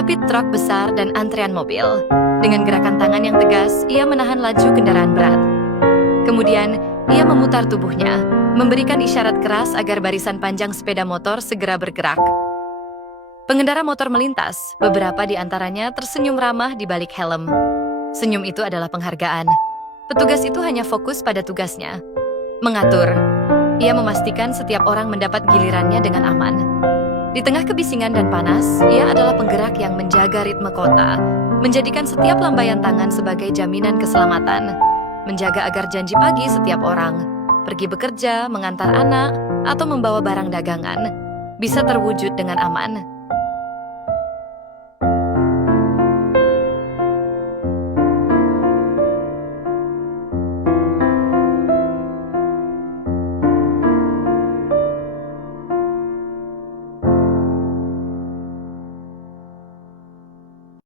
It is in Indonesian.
Menghadapi truk besar dan antrean mobil, dengan gerakan tangan yang tegas, ia menahan laju kendaraan berat. Kemudian, ia memutar tubuhnya, memberikan isyarat keras agar barisan panjang sepeda motor segera bergerak. Pengendara motor melintas, beberapa di antaranya tersenyum ramah di balik helm. Senyum itu adalah penghargaan. Petugas itu hanya fokus pada tugasnya, mengatur. Ia memastikan setiap orang mendapat gilirannya dengan aman. Di tengah kebisingan dan panas, ia adalah penggerak yang menjaga ritme kota, menjadikan setiap lambaian tangan sebagai jaminan keselamatan, menjaga agar janji pagi setiap orang, pergi bekerja, mengantar anak, atau membawa barang dagangan, bisa terwujud dengan aman.